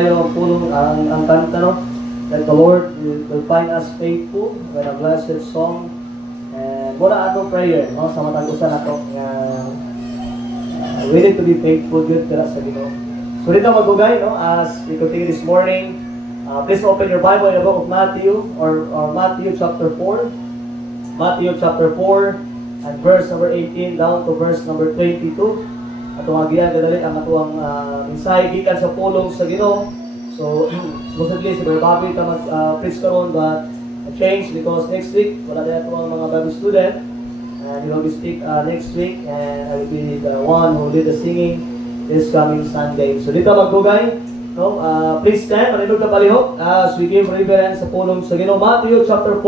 Yung pulong ang kanta, no? That the Lord will find us faithful with a blessed song. And muna ato prayer, no? Sa matag-usan ato nga we need to be faithful good kala sa Ginoo. So dito magugay, no? As we continue this morning, please open your Bible in the book of Matthew or Matthew chapter 4. Matthew chapter 4 and verse number 18 down to verse number 22. Ato nga giyan kadali ang atuang mensahe gikan sa pulong sa Ginoo. So supposedly si Brother Bobby ka mag-preach karon but change because next week wala na ito ang mga Bible student and he will be speak next week and I will be the one who lead the singing this coming Sunday. So dito magbugay, no? Please stand, manindog na palihok as we give reverence sa pulong sa Ginoo. Matthew chapter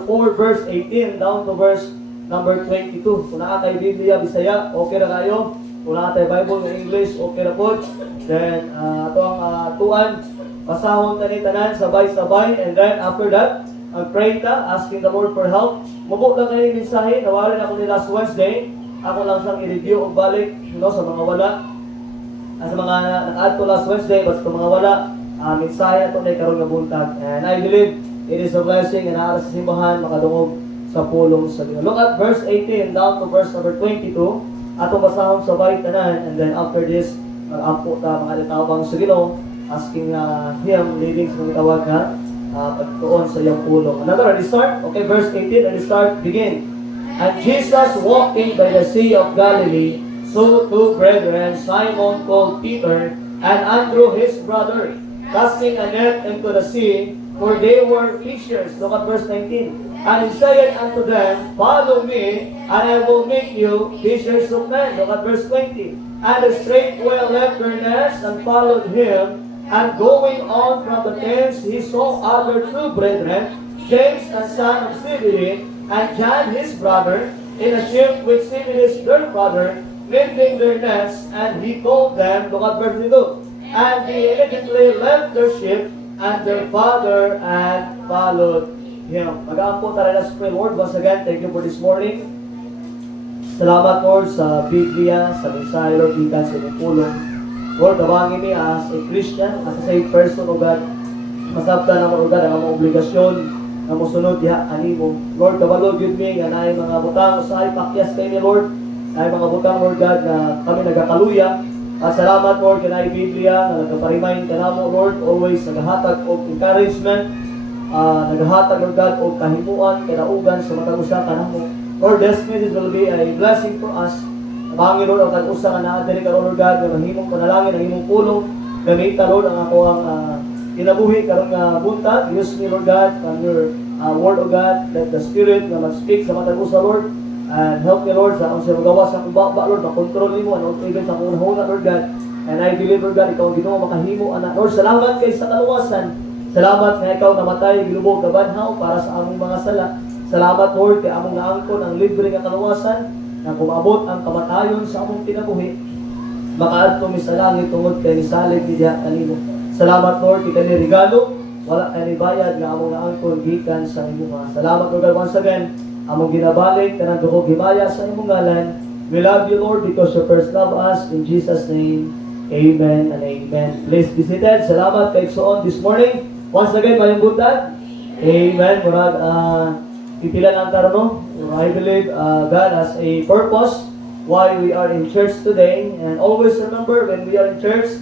4 verse 18 down to verse number 22. Kung nakatay Biblia, Bisaya, okay na kayo. Kung nakatay Bible in English, okay na po. Then, ito ang tuan, pasahon ka ni tanan, sabay-sabay. And then, after that, pray ta, asking the Lord for help. Mabuk lang kayo yung mensahe. Nawalan ako ni last Wednesday. Ako lang siyang i-review o balik, sa mga wala. Sa mga nag-add ko last Wednesday, but sa mga wala, mensahe ito na ikaroon na buntag. And I believe it is a blessing and naaras sa simbahan, makadungog sa pulong sa Ginoo. Look at verse 18 down to verse number 22. Atong basahon sa bait tanan, and then after this, mag-ampo ta mga litawang sa Ginoo, asking him, leading sa mga tawag na pagtuon sa iyang pulong. Another, let's start. Okay, verse 18, and start, begin. And Jesus walking by the Sea of Galilee, saw two brethren, Simon called Peter, and Andrew his brother, casting a net into the sea, for they were fishers. Look at verse 19. And he said unto them, follow me, and I will make you fishers of men. Look at verse 20. And they straightway left their nets and followed him. And going on from the tents, he saw other two brethren, James and son of Zebedee, and John his brother, in a ship with Zebedee their brother, mending their nets. And he called them. Look at verse 22. And they immediately left their ship and their father and followed him. Mag-aampo tayo na sa prayer. Lord, once again, thank you for this morning. Salamat, Lord, sa Biblia, sa mensahe, Lord, gikan sa inyong pulong. Lord, tabangin mi as a Christian, as a saved person, O God, masabta naman, O God, ang mga obligasyon na musunod diha animo. Lord, kabalog yun mi, nga na mga butang sa pakyas kay mi, Lord, na mga butang, Lord God, na kami nagakaluya. Salamat, Lord, kanay Biblia, na nagkaparimahin ka na mo, Lord, always nagahatag o encouragement, nagahatag, Lord God, o kahimuan, kinaugan sa matag-usa ka na mo. Lord, this message will be a blessing for us. Bangin, Lord, ang tag-usa ka na atin ka, Lord God, na mahimong panalangin, ang himong pulong, gamita, Lord, ang ako ang kinabuhi, karong buntag. Use me, Lord God, from your word, O God, let the Spirit na mag-speak sa matag-usa, Lord, and help me, Lord, sa kung siya magawa sa akong baba, Lord, makontrol mo, ano, even sa akong huna, Lord God. And I believe, Lord God, ikaw ang Ginoo makahimo, anak. Lord, salamat kay sa kaluwasan. Salamat nga ikaw namatay, gilubog, kabanhaw, para sa among mga sala. Salamat, Lord, kay among naangkon ang libre nga kaluwasan, na kumabot ang kamatayon sa among kinabuhi. Makaadto mi sa langit tungod kay nisalig ni diha kanimo. Salamat, Lord, kay kani regalo, wala kay bayad nga among naangkon gikan sa imong. Salamat, Lord, once again. Among ginabalik, kanang duhog himaya sa imong ngalan. We love you, Lord, because you first love us. In Jesus' name, amen and amen. Please be seated. Salamat kay Igsoon this morning. Once again, mayong buntag. Amen. Murag, pipilan ang karoon. I believe God has a purpose why we are in church today. And always remember, when we are in church,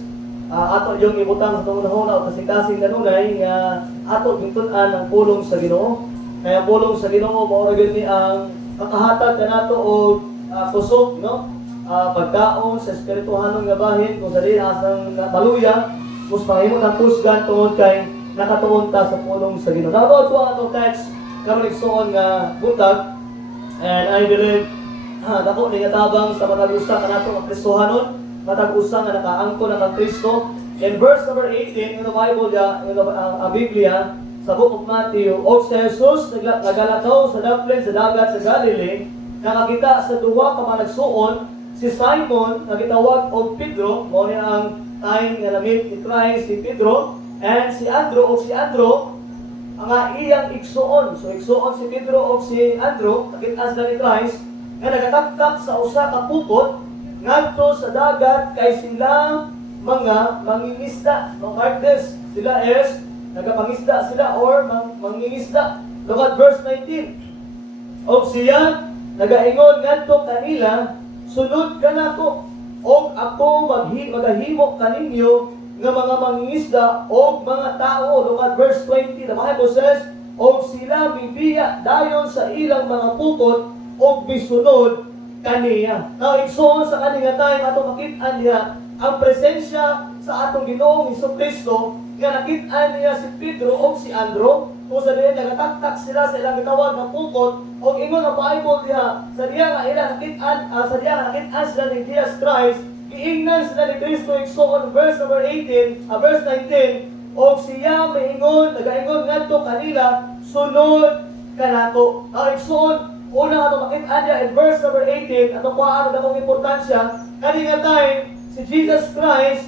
ato yung ibutang sa tunahon o kasing-kasing kanunay nga ato gintunan ang pulong sa Ginoo. Kaya pulong sa Ginoo mao ra gyud ni ang kakahatag kanato og kusog, no? Pagkaon sa espirituhanon nga bahin kung sa asang maluya, mus mahimo nang kusgan tungod kay nakatuon ta sa pulong sa Ginoo. Now about to text karon igsoon nga buntag, and I believe dako ni tabang sa matag-usa kanato ang Kristohanon, matag-usa nga nakaangkon ang Kristo. In verse number 18 in the Bible, in the Biblia, sa book of Matthew, o si Jesus nagalakaw sa daplin sa dagat sa Galilee, nakakita sa duwa ka managsuon, si Simon, nagitawag og Pedro, mao ni ang time nga namit ni Christ si Pedro, and si Andrew, ang iyang igsuon. So igsuon si Pedro o si Andrew, nakita sila ni Christ, nga nagataktak sa usa ka pupot, ngadto sa dagat kay sila mga mangingisda. No, mark this. Sila is nagapangisda sila or mangingisda. Look at verse 19. Og siya nagaingon ngadto kanila, sunod ka nako, og ako magahimo kaninyo nga mga mangingisda og mga tao. Look at verse 20. The Bible says, og sila bibiya dayon sa ilang mga pukot og bisunod kaniya. Now, igsoon sa kaniya time ato makit-an niya ang presensya sa atong Ginoong Hesukristo nga nakit-an niya si Pedro o si Andro kung sa diyan nagataktak sila sa ilang gitawag na pukot o ingon ang Bible niya sa diyan nga ilang nakit-an sila ni Jesus Christ, giingnan sila ni Kristo. Igsoon verse number 18, verse 19, og siya nagaingon ngadto kanila, sunod kanato. Igsoon una ato makit-an niya in verse number 18 ato kuhaan ang importansya kanina time si Jesus Christ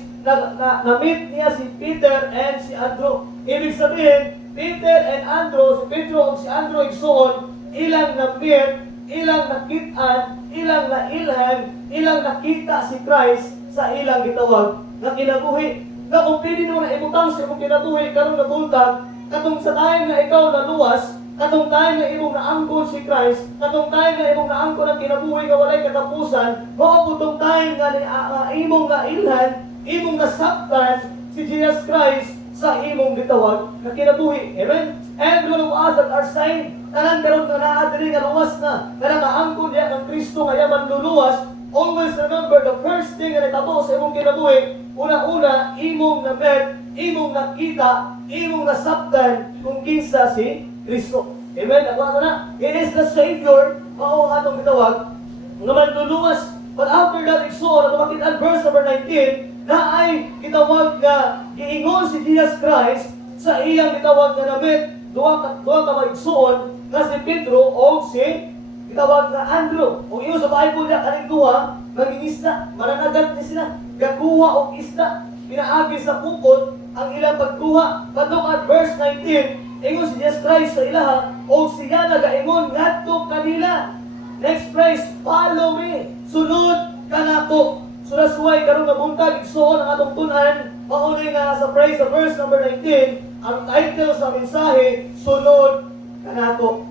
na-meet niya si Peter and si Andrew. Ibig sabihin, Peter and Andrew, si Pedro o si Andrew igsoon, ilang na-meet, ilang nakit-an, ilang nailhan, ilang nakita si Christ sa ilang gitawag na kinabuhi. Na kung pwede nyo na ibutang sa imong kinabuhi, karong nabuntag, katong sa tayo nga ikaw naluwas, katong tayo nga imong naangkon si Christ, katong tayo nga imong naangkon ang kinabuhi nga walay katapusan, maabutong tayo nga imong nailhan, imong nasaktan si Jesus Christ sa imong gitawag na kinabuhi. Amen? And when was that our sign, tanan karon nga naadiri nga luwas na, kana maangkon diya kang Kristo nga yaman luluwas, always remember the first thing nga natabo sa imong kinabuhi, una-una, imong na-met, imong nakita, imong nasaktan kung kinsa si Kristo. Amen? Ako na, He is the Savior, mao ang atong gitawag, nga manluluwas. But after that, igsoon, at makita verse number 19, na ay gitawag nga giingon si Jesus Christ sa iyang gitawag na namit, duwa ka maigsoon, nga si Pedro o si gitawag na Andrew. Kung iyo sa Bible niya, kaning duha, mangingisda, mananagat ni sila, gakuha o isda, pinaagi sa pukot, ang ilang pagkuha. But look at verse 19, ingon si Jesus Christ sa ilaha, o siya nagaingon ngadto kanila. Next phrase, follow me. Sunod ka nako. So that's why karong nabuntag igsoon ang atong tunan, mauni nga sa phrase sa verse number 19, ang title sa mensahe, sunod ka nako.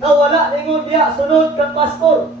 Na wala ningon diya sunod kang pastor.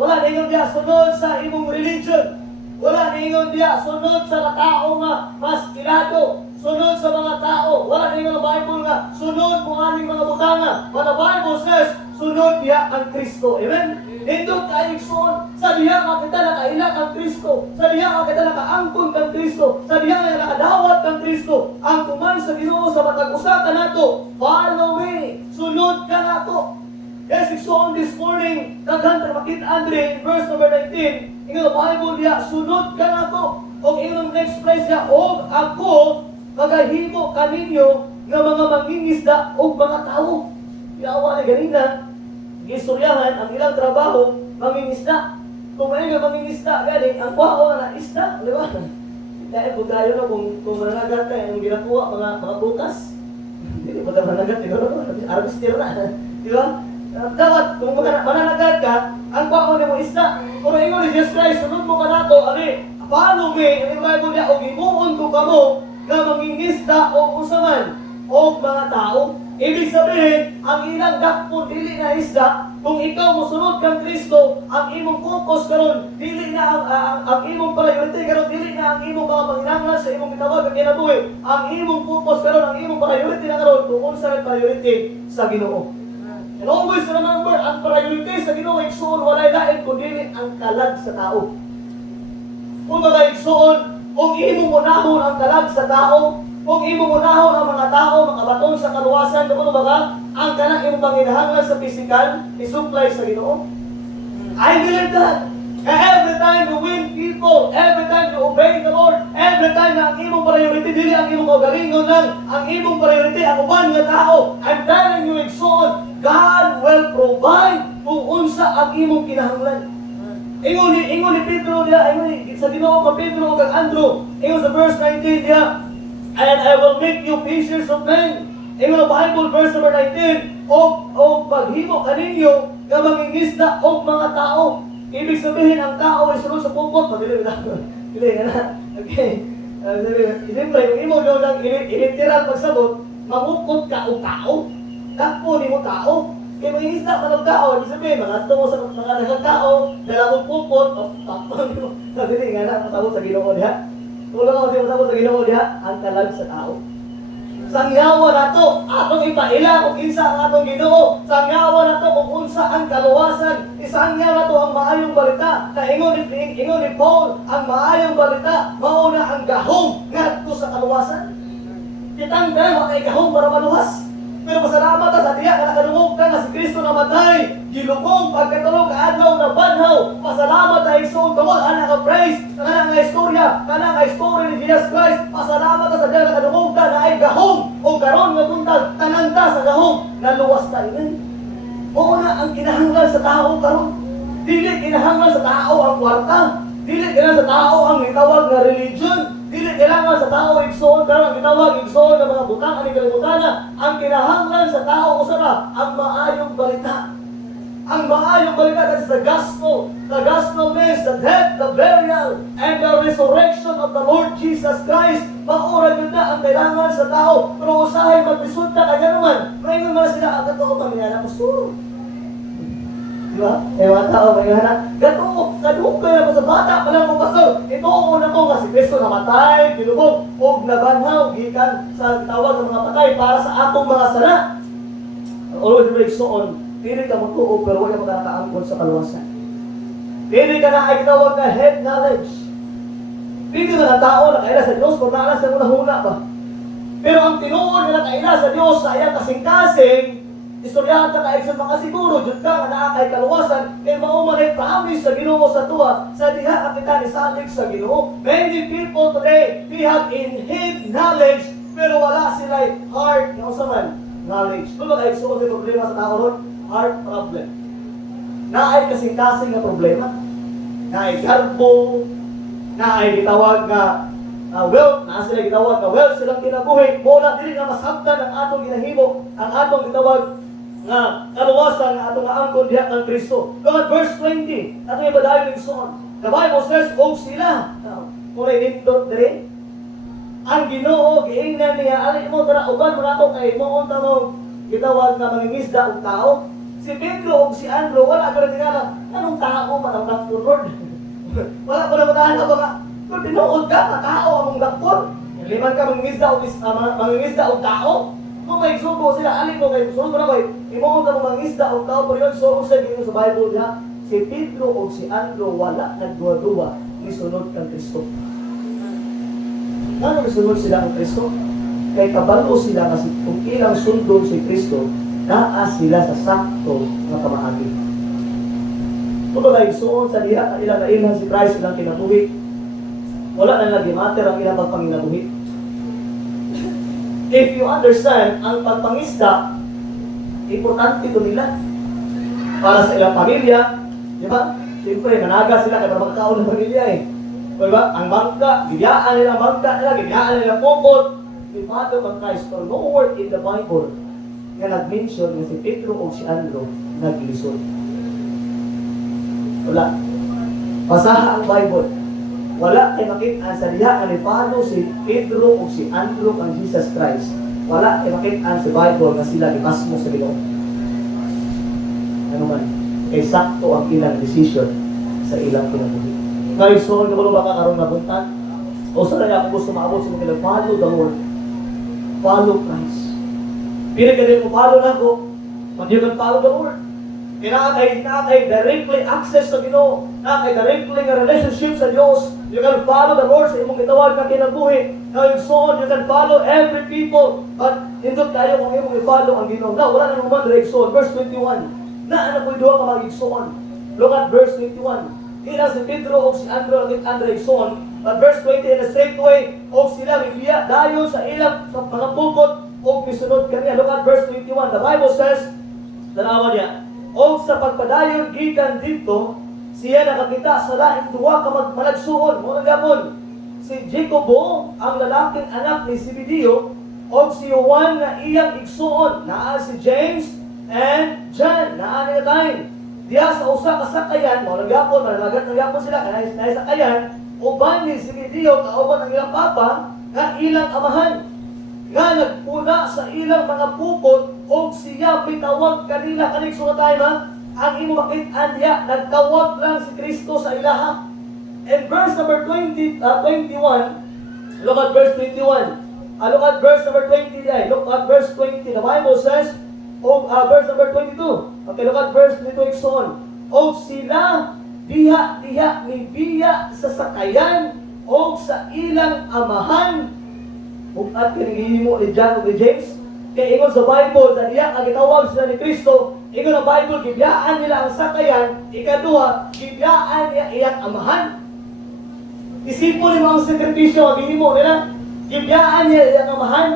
Wala ningon diya sunod sa imong religion. Wala ningon diya sunod sa tao nga mas kilado. Sunod sa mga tao. Wala ningon ang Bible nga sunod mo aning mga butanga. But the Bible says, sunod diya ang Kristo. Amen? Nindot ka igsoon, sa diya ka kita nakaila kang Kristo, sa diya ka kita nakaangkon kang Kristo, sa diya ka nakadawat kang Kristo. Ang kuman sa Ginoo sa matag-usa ka nato, follow me, sunod ka nato. Yes, igsoon this morning, daghan ta makita Andre, verse number 19, ingon ang Bible diya, sunod ka nato. Og ingon next place diya, og ako magahimo kaninyo nga mga mangingisda og mga tao. Yawa ni ganina, gistoryahan ang ilang trabaho, mangingisda. Kung may nga mangingisda, galing, ang kwao na isda, di ba? Dahil kung tayo na, kung mananagat ka, yung ginakuha, mga butas, hindi ba ka mananagat, arbistir na, di ba? Dapat, kung mananagat ka, ang kwao na mo isda. Kung ingon ni Jesus Christ, sunod mo ka na to, paano may, ang Bible niya, o gimuon ko kamo, na mangingisda o usaman, o mga tao. Ibig sabihin, ang ilang dakpon dili na isda, kung ikaw mosunod kang Kristo, ang imong focus karon dili na ang imong priority karon dili na ang imong mga panginahanglan sa imong gitawag ang kinabuhi. Ang imong focus karon, ang imong priority na karon kung unsa ang priority sa Ginoo. And always remember, ang priority sa Ginoo igsoon walay lain kundi ang kalag sa tao. Kung mga igsoon, kung imong unahon ang kalag sa tao, kung imong unahon ang mga tao, makabaton sa kaluwasan, kung baga, ang kanang imong panginahanglan sa physical, isupply sa Ginoo. I believe that. Every time you win people, every time you obey the Lord, every time na ang imong priority, dili ang imong kagalingon lang, ang imong priority, ang uban nga tao, I'm telling you, igsoon, God will provide kung unsa ang imong kinahanglan. Ingon ni Pedro diya, sa Ginoo ka Pedro o kang Andrew, ingon sa verse 19 diya, and I will make you fishers of men. Ingon ang Bible, verse number 19, o paghimo kaninyo nga mangingisda o mga tao. Ibig sabihin, ang tao ay sunod sa pupot. Pagdili na. Okay. Siyempre, kung imo daw lang iliteral pagsagot, mamukot ka o tao. Takpo ni mo tao. Kaya may isda ka ng tao, ibig sabihin, mga tungo sa mga nagkatao, dala mong pupot, o takpo mo. Sabi niya, nga na, masabot sa Ginoo diha. Tulong ako siya masabot sa Ginoo diha, ang talag sa tao. Sangyawa na to, atong ipaila kung kinsa ang atong Ginoo. Sangyawa na to kung unsa ang kaluwasan. Isangya na to ang maayong balita. Ingon ni Paul, ang maayong balita, mauna ang gahom ngadto sa kaluwasan. Kitang dahil kay gahom para maluwas. Pero pasalamat sa diya nga nakalungog ka nga si Kristo namatay. Gilugong pagkatulog adlaw na banhaw. Pasalamat sa Igsoon tungod ana ka praise. Kana nga istorya, kana nga istorya ni Jesus Christ. Pasalamat sa diya nakalungog ka na ay gahom o karon nga buntag tananta sa gahom naluwas ta ini. Oo na ang kinahanglan sa tao karon. Dili kinahanglan sa tao ang kwarta. Dili kinahanglan sa tao ang gitawag nga religion. Dili kailangan sa tao igsoon karon ang gitawag igsoon ng mga butang ani kalibutan. Ang kinahanglan sa tao usara ang maayong balita. Ang maayong balita, that is the gospel. The gospel means the death, the burial, and the resurrection of the Lord Jesus Christ. Maura yun na ang kailangan sa tao. Pero usahay magbisunta kaya naman. Ngayon naman sila, ang totoo kami na pastor. Diba? Eh, mga tao, mga anak, ganun ka na sa bata, palang mo pastor. Ito ako na ko nga si Kristo namatay, kilubog, huwag nabanhaw, gikan sa tawag ng mga patay para sa atong mga sala. Always breaks on. Pili ka magtuo, pero huwag ka makakaangkol sa kaluwasan. Pili ka na ay tawag na head knowledge. Pili ka na tao na kaila sa Diyos, kung naalas na muna huna ba? Pero ang tinuod na kaila sa Diyos sa iyang kasing-kasing, istoryahan ka kaigsun makasiguro, dyan ka nga naakay kaluwasan, kaya maumanay promise sa Ginoo sa tuwa, sa diha ka kita ni salig sa Ginoo. Many people today, they have in head knowledge, pero wala sila heart, nga usaman, knowledge. Kung mag-aigsun sa problema sa tao ron, heart problem. Naay kasing-kasing na problema. Naay garbo, naay gitawag nga wealth, naa sila gitawag nga wealth silang kinabuhi. Muna dili na masabtan ang atong ginahimo, ang atong gitawag nga kaluwasan nga atong angkon diha kang Kristo. Look at verse 20. Atong ibadayon ng son. The Bible says, "Og sila." Kung nindot diri, ang Ginoo giingnan niya, ali mo tara uban mo nato kay mo unta mo gitawag nga mangingisda og tao. Si Pedro o si Andrew, wala ka na tinala. Anong tao man ang dakpon, Lord? Wala ko na matahan ba nga? Kung tinuod ka, tao among dakpon. Liman ka mangingisda o tao. Kung may subo sila, alin mo kayo, sunod mo na kayo. Imoon ka mangingisda o tao, pero yun, so sa ginyo sa Bible niya, si Pedro o si Andrew, wala nagduwa-duwa, nisunod kang Kristo. Ano nisunod sila ng Kristo? Kay kabalo sila kasi kung ilang sundon si Kristo, naa sila sa sakto na pamaagi. Kung bagay, suon sa diha ang ilang nailan si Christ ilang kinabuhi, wala na lagi matter ang ilang pagpanginabuhi. If you understand, ang pagpangisda, importante ito nila. Para sa ilang pamilya, di ba? Siyempre, managa sila kaya magkakaon ng pamilya eh. Diba? Ang bangka, gibiyaan nila ang bangka nila, gibiyaan nila pukot. The Father of Christ, or no word in the Bible, nga nag-mention nga si Pedro o si Andrew naglisod. Wala. Basaha ang Bible. Wala kay makita sa diha nga nipalo si Pedro o si Andrew kang Jesus Christ. Wala kay makita sa Bible nga sila gipasmo sa Ginoo. Ano man, kay sakto ang ilang decision sa ilang kinabuhi. Ngayon, so, hindi ko baka karoon na buntan. O sa kanya ako gusto maabot sa mga follow the Lord. Follow Christ. Pili ka rin mo follow na ko, pag you can follow the Lord. Nakakay directly access sa Ginoo, nakakay directly nga relationship sa Diyos. You can follow the Lord sa imong gitawag na kinabuhi. Now, so you can follow every people, but hindi tayo kung imong i-follow ang Ginoo. Now, wala na naman direksyon. Verse 21. Na po doon ka mag-igsoon. Look at verse 21. Ila si Pedro o si Andrew ang direksyon. But verse 20, in a straight way, o sila bibiya dayon sa ilang sa mga bukot o misunod kaniya. Look at verse 21. The Bible says, tanawa niya, o sa pagpadayon gikan dito, siya nakakita sa laing duwa ka malagsuon. Muna gapon, si Jacobo, ang lalaking anak ni Zebedeo, o si Juan na iyang igsuon, naa si James and John, naa nila kain. Diya sa usa ka sakayan, muna gapon, malalagat na gapon sila, kanay sakayan, uban ni Zebedeo kauban ang ilang papa nga ilang amahan nga nagpuna sa ilang mga pupot o siya pitawag kanila kanig sumatay na ang imo makit-an diya nagtawag lang si Kristo sa ilaha. In verse number 21, look at verse 21. Look at verse number 20 diya. Look at verse 20. The Bible says, verse number 22. Okay, look at verse 22 on. O sila diha ni biya sa sakayan o sa ilang amahan. Ug at kinihimo ni John ug ni James kay ingon sa Bible sa diha ang gitawag sila ni Kristo, ingon ang Bible gibiyaan nila ang sakayan, ikaduha gibiyaan niya iyang amahan. Isipo ni mga sakripisyo ang gihimo nila, gibiyaan niya iyang amahan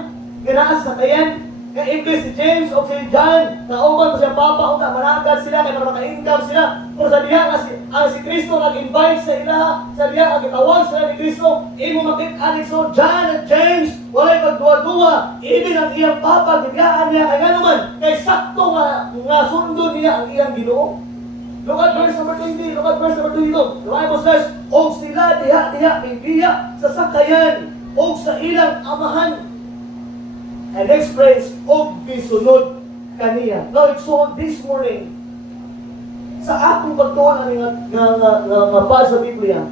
nga naa sa sakayan. Nga English si James o si John, nauban mo siya papa o managad sila kaya maka-income sila. Kung sa diha ang si Kristo nag-invite sa ilaha, sa diha ang gitawag sila ni Kristo, imo makit-anik so John at James, walay pagduwa-duwa, ibig ang iyang papa, gibiyaan niya kay nga naman, kay sakto nga sundo niya ang iyang Ginoo. Look at verse number 20, look at verse number 22. The Bible says, o sila diha ibiya sa sakayan, o sa ilang amahan. And next phrase, og bisunod kaniya. Now, so this morning, sa akong pagtuon nga pa sa Biblia,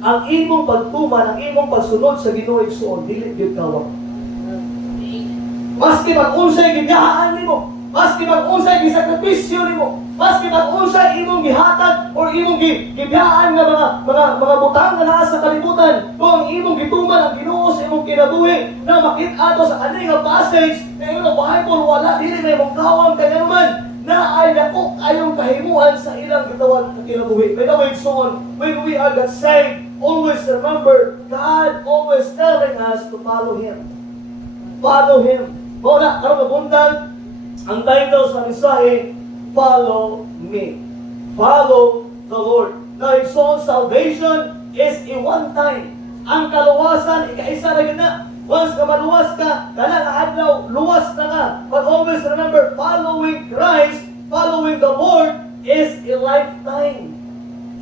ang imong pagtuman, ang imong pagsunod sa Ginoo igsoon, dili gyud kawak. Maski mag-unsay gibiyahaan nimo, maski mag-unsay gisakripisyo nimo, maski mag-unsay imong gihatag o imong gibiyaan nga mga butang nga naa sa kalibutan, kung ang imong gituman ang Ginoo sa imong kinabuhi na makit-ato sa kani nga passage na imong Bible wala dili na imong kawang kanya naman na ay dako ayong kahimuan sa ilang gitawag na kinabuhi. By the way, so when we are got saved, always remember God always telling us to follow Him. Follow Him. Muna, karong nabundan ang title sa mensahe, Follow Me. Follow the Lord. Now, it's all salvation is a one time. Ang kaluwasan, ikaisa na yun na. Once ka maluwas ka, kailangan adlaw, luwas na ka. But always remember, following Christ, following the Lord is a lifetime.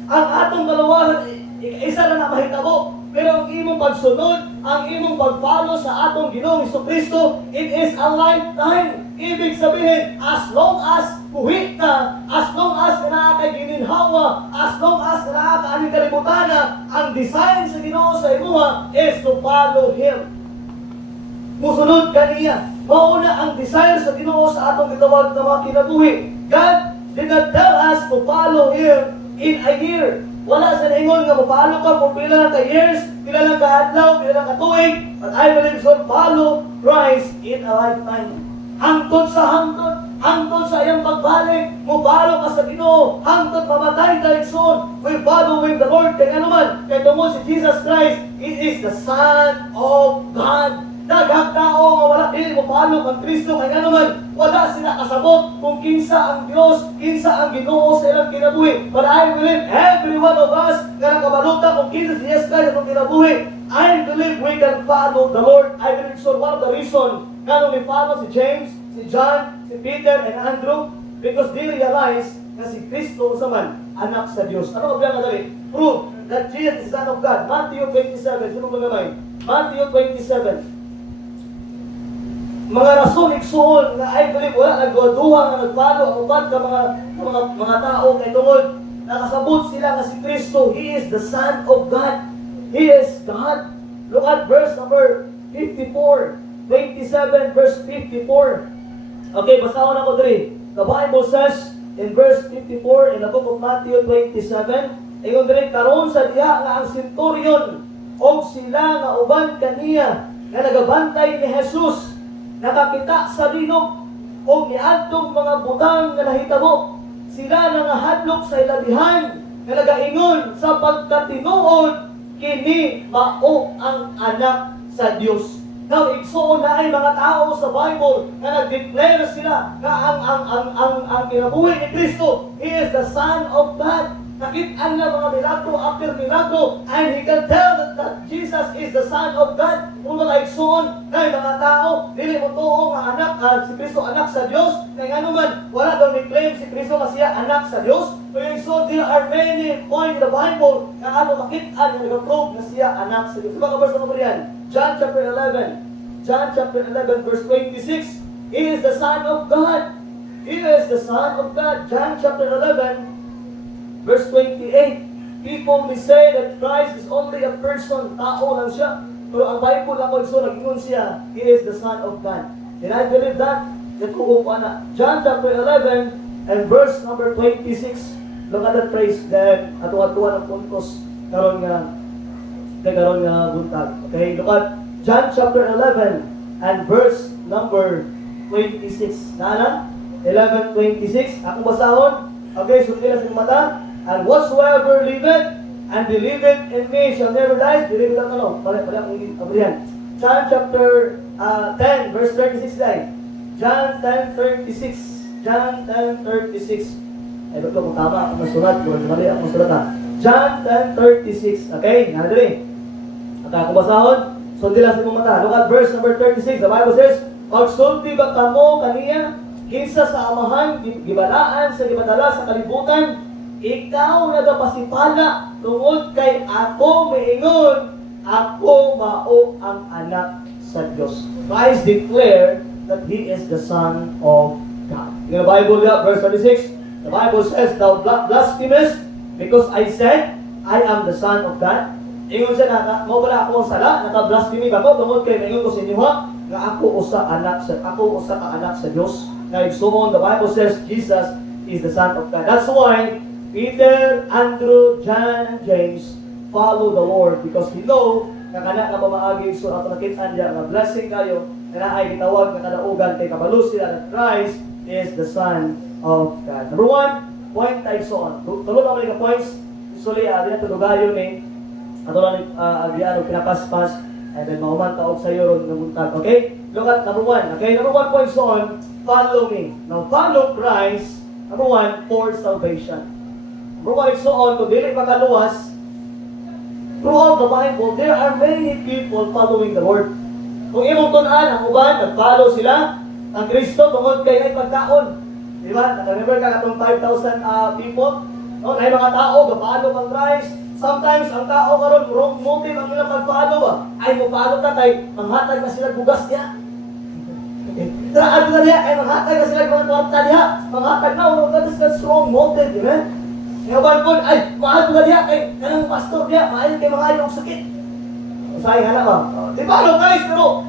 Ang atong kaluwasan, ikaisa na mahitabo. Pero ang imong pagsunod, ang imong pag-follow sa atong Ginoong Jesucristo, it is a lifetime. Ibig sabihin, as long as buhi ka, as long as naa kay gininhawa, as long as naa ka aning kalibutana, ang design sa Ginoo sa imuha is to follow Him. Musunod ka niya. Mauna ang desire sa Ginoo sa atong gitawag na mga kinabuhi. God did not tell us to follow Him in a year. Wala sa naingon nga mapalo ka for pila lang ka years, pila lang ka adlaw, pila lang ka tuig, but I believe so follow Christ in a lifetime. Hangtod sa hangtod, hangtod sa iyang pagbalik, mupalo ka sa Ginoo, hangtod mamatay dahil soon, we following the Lord. Kaya naman, kaya tungo si Jesus Christ, it is the Son of God. Daghang tao nga wala dili mo palo kang Kristo, kaya naman wala sila kasabot kung kinsa ang Dios, kinsa ang Ginoo sa ilang kinabuhi. But I believe every one of us nga nakabaluta kung kinsa si Jesus Christ ang kinabuhi, I believe we can follow the Lord. I believe so one of the reason nga we follow si James, si John, si Peter, and Andrew, because they realize na si Kristo sa man anak sa Dios. Ano ba nga dali? Prove that Jesus is the Son of God. Matthew 27, sino ba gamay? Matthew 27. Mga rason igsuon nga I believe wala nagduha nga nagfollow ang uban ka mga tao kay tungod nakasabot sila nga si Kristo, He is the Son of God. He is God. Look at verse number 54. 27 verse 54. Okay, basahon ako diri. The Bible says in verse 54 in the book of Matthew 27, ingon diri karon sa diha nga ang centurion og sila nga uban kaniya nga nagabantay ni Jesus nakakita sa linog o niadtong mga butang nga nahitabo. Sila nga hadlok sa ilabihan nga nagaingon sa pagkatinuod kini mao ang anak sa Dios. Now, igsuon na ay mga tao sa Bible na nag-declare sila na ang kinabuhi ni Kristo, He is the Son of God. Nakita na mga milagro after milagro, and he can tell that Jesus is the Son of God. Kung mga igsoon na mga tao, dili mo tuong nga anak, si Kristo anak sa Diyos, kaya nga naman, wala daw ni-claim si Kristo na siya anak sa Diyos. Kung yung So there are many points in the Bible na ano makita na nag-prove na siya anak sa Diyos. Diba ka verse number yan? John chapter 11. John chapter 11 verse 26. He is the Son of God. He is the Son of God. John chapter 11 verse 28. People may say that Christ is only a person. Tao lang siya. Pero ang Bible ako so nag-ingon siya, He is the Son of God. And I believe that. Yatuho pa na. John chapter 11 and verse number 26. Look at that phrase then atuwa-tuwa ng puntos karon nga buntag. Okay, look at John chapter 11 and verse number 26. Nana? 11:26. Akong basahon. Okay, sundin sa mata. And whatsoever liveth and believeth in me shall never die. Believe lang ano? Pala ang abrihan. John chapter 10 verse 36 dai. John 10:36. John 10:36. Ay, ba't kung tama akong masulat? Kung mali akong masulat ha. John 10:36. Okay, nadali. At ako basahon. So, dila sa mga mata. Look at verse number 36. The Bible says, Pagsulti ba kamo kaniya, kinsa sa amahan, gibalaan sa gibadala sa kalibutan, ikaw nagapasipala, tungod kay ako maingon, ako mao ang anak sa Diyos. Christ declared that He is the Son of God. In the Bible, verse 36, the Bible says, Thou blasphemest, because I said, I am the Son of God. Ingon siya, mo pala ako ang sala, naka-blasphemy ba ko, tungod kay maingon ko sa inyo, nga ako usa ka anak sa Dios. Nga igsuon, the Bible says Jesus is the Son of God. That's why Peter, Andrew, John, and James follow the Lord because he know nga kana ka pamaagi so ato nakit-an diya nga blessing kayo na ay gitawag nga kadaugan kay kabalo sila that Christ is the Son of God. Number one, point tayo so on. Tulo na mga points. Usually, din ito lugayo ni ato lang agyan pinapaspas and then mahuman taog sa iyo ron namuntag. Okay? Look at number one. Okay? Number one point so on, follow me. Now, follow Christ. Number one, for salvation. Number one, so on, kung dili makaluwas, throughout the Bible, there are many people following the Lord. Kung imong tunan, ang uban, nag-follow sila, ang Kristo, tungod kay ay pagkaon. Di ba? Naka-remember ka katong 5,000 people? No? Na mga tao, ga-follow kang Christ. Sometimes, ang tao karon wrong motive ang ilang pag-follow. Ay, mo-follow ka kay manghatag na sila bugas niya. Traan na niya, ay manghatag na sila mga kwarta niya. Manghatag na, that's wrong motive, di ba? Kaya ba po, ay, mahal na niya kay kanang pastor niya, mahal kay mga ayong sakit. Sayang na ba? Di ba, no guys, pero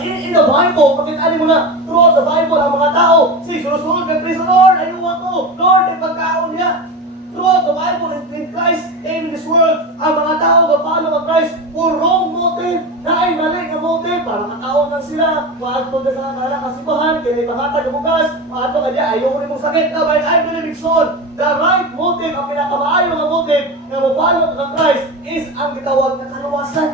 in the Bible, pagkitali mo na, throughout the Bible, ang mga tao, sinusunod kay Kristo, Lord, ayuwa ko, Lord, ay pagkaon niya. Throughout the Bible, in Christ came in this world, ang mga tao na ang Christ for wrong motive, na ay mali na motive, para makaon lang sila, maadto na sa kanang kasipahan, kaya ipahatag ang bugas, maadto ka diya, ayaw rin mong sakit, na by I believe son, the right motive, ang pinakamaayo na motive, na mapalo ng Christ, is ang gitawag na kaluwasan.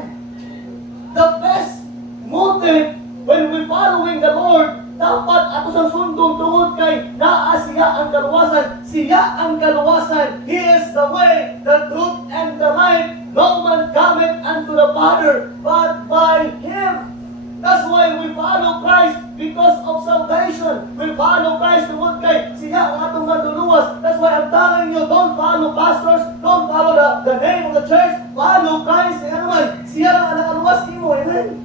The best motive, when we following the Lord, dapat ato sa sundong tungod kay naa siya ang kaluwasan. Siya ang kaluwasan. He is the way, the truth, and the life. No man cometh unto the Father but by Him. That's why we follow Christ because of salvation. We follow Christ tungod kay siya ang atong nanduluwas. That's why I'm telling you, don't follow pastors, don't follow the name of the church. Follow Christ. Ano man, siya ang nakaluwas mo. Amen.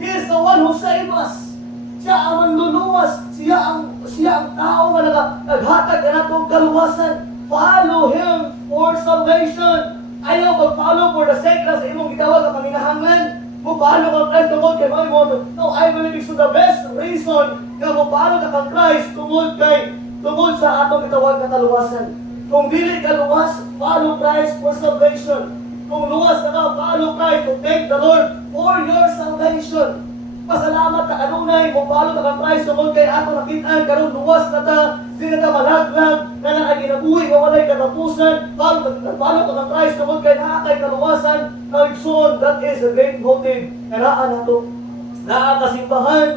He is the one who saved us. Siya ang manluluwas. Siya ang tao na naghatag na itong kaluwasan. Follow Him for salvation. Ayaw mag-follow for the sake na sa imong gitawag ang panginahanglan. Mo-follow kang Christ tungod kay mga mo. No, I believe it's the best reason na mo-follow ka kang Christ tungod sa atong gitawag na kaluwasan. Kung dili ka luwas, follow Christ for salvation. Kung luwas na ka, follow Christ to take the Lord for your salvation. Pasalamat ka kanunay, mo follow ka kang Christ tungod kay ato nakitaan karon luwas na ta, di na ta malaglag, na nga ginabuhi nga walay katapusan. Follow ka kang Christ tungod kay naa kay kaluwasan, kaigsoon. That is a great motive. Kanaan nato. Naa kasimbahan,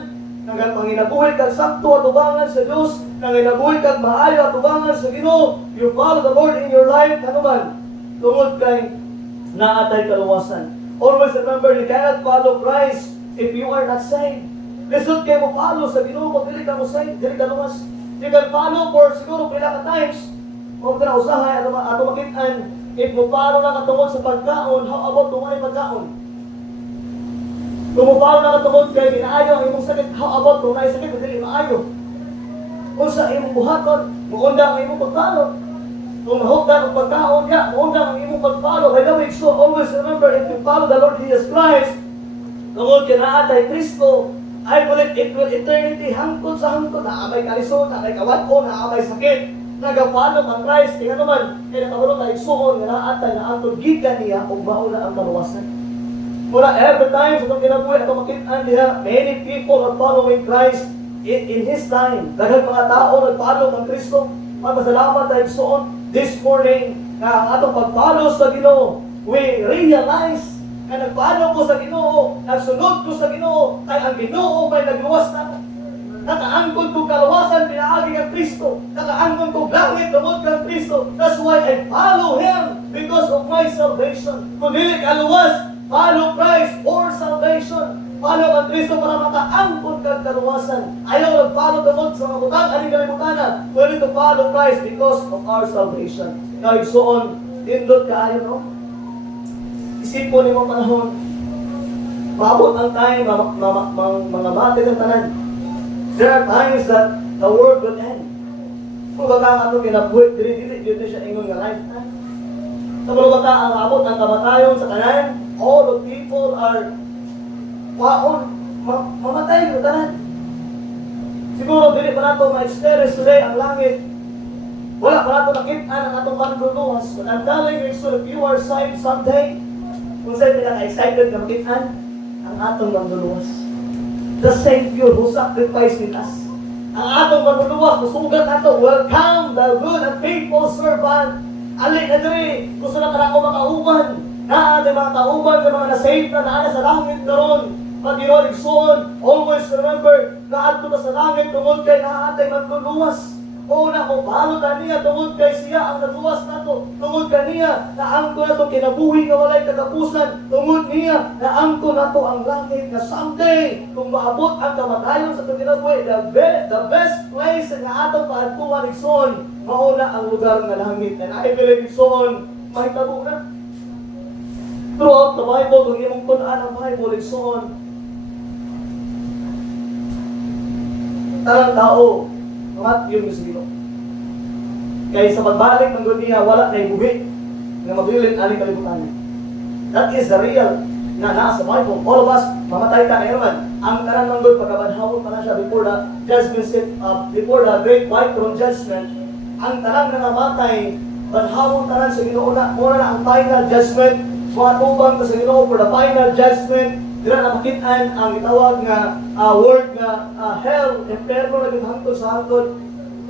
nang panginabuhi kag sakto atubangan sa Dios, nang inabuhi kag maayo atubangan sa Ginoo. You follow the Lord in your life kanuman tungod kay naa tay kaluwasan. Always remember, you cannot follow Christ if you are not saved. Lisod kayo mo follow sa Ginoo kung dili ka mo saved, dili ka luwas. You can follow for siguro pila ka times, Huwag ka na usahay, ato makitaan, if muparo na katungod sa pagkaon, how about tumay pagkaon? Kung muparo na katungod kay ginaayo ang imong sakit, how about tumay sakit, dili maayo? Kung sa imong buhaton, muundang ang imong pagpalo. Kung mahugdan ang pagkaon niya, muundang ang imong pagpalo. By the way, so always remember, if you follow the Lord Jesus Christ, tungod kinaatay Kristo, I believe it will eternity hangtod sa hangtod, naamay kalisod, naamay kawan-o, naamay sakit, nagapalo ang Christ, kaya naman, kaya nakabulong na igsuon, nga naatay na ang gigan niya, kung mauna ang kaluwasan. Mula every time sa itong kinabuhi, ito makitaan niya, many people are following Christ in His time. Daghang mga tao nag-follow ng Kristo. Magpasalamat tayo igsuon this morning na ang atong pag-follow sa Ginoo, we realize na nag-follow ko sa Ginoo, nagsunod ko sa Ginoo, kay ang Ginoo may nagluwas na ako. Nakaangkon ko kalawasan, pinaagi ang Kristo. Nakaangkon ko langit, tungod kang Kristo. That's why I follow Him because of my salvation. Kung dili kaluwas, follow Christ for salvation. Follow ang Kristo para makaangkon kang kaluwasan. Ayaw mag-follow tungod sa mga butang, aning kalimutan. We need to follow Christ because of our salvation. Naigsuon, tindot kaayo, no? Isipon ni mga panahon, mabot ang time, mga mati ng tanan. There are times that the world will end. Kung baka nga ito kinabuhi, dili siya ingon nga lifetime. Sa mga baka ang abot ang kamatayon sa kanan, all the people are mamatay ko tanan. Siguro dili pa nato ma-experience today ang langit. Wala pa nato nakita ang atong manluluwas. But I'm telling you, so if you are saved someday, kung sa'yo pinaka-excited na makitaan, ang atong manluluwas. The Savior who sacrificed in us. Ang atong manluluwas, musugat nato, welcome the good and faithful servant. Alin na diri, gusto na ka na ako makauban. Na ating mga kauban, na mga nasave na naana sa langit karon. Pag-ironig soon, always remember, na ato na sa langit, tungod kay na ating manluluwas. O na ko palo niya, tungod kay siya ang nagluwas nato, tungod kaniya na angko nato kinabuhi nga walay katapusan, tungod niya na angko nato ang langit na someday kung maabot ang kamatayon sa itong kinabuhi, the best place nga atong paadtuan igsoon, mauna ang lugar nga langit. And I believe igsoon, mahitabo na. Throughout the Bible, kung imong kunaan ang Bible igsoon, tarang tao mat yung gusto. Kaya sa pagbalik ng niya, wala na ibuhi na mabilin aling kalibutan. That is the real na nasa Bible. All of us, mamatay ka na naman. Ang tanan ng God, pagkabanhawon pa na siya before the judgment seat, before the great white throne judgment, ang tanan na namatay, banhawon tanan sa Ginoo na, muna na ang final judgment, mga tubang sa Ginoo for the final judgment. Dira na makitaan ang itawag nga word nga hell, inferno na githangtod sa hangtod.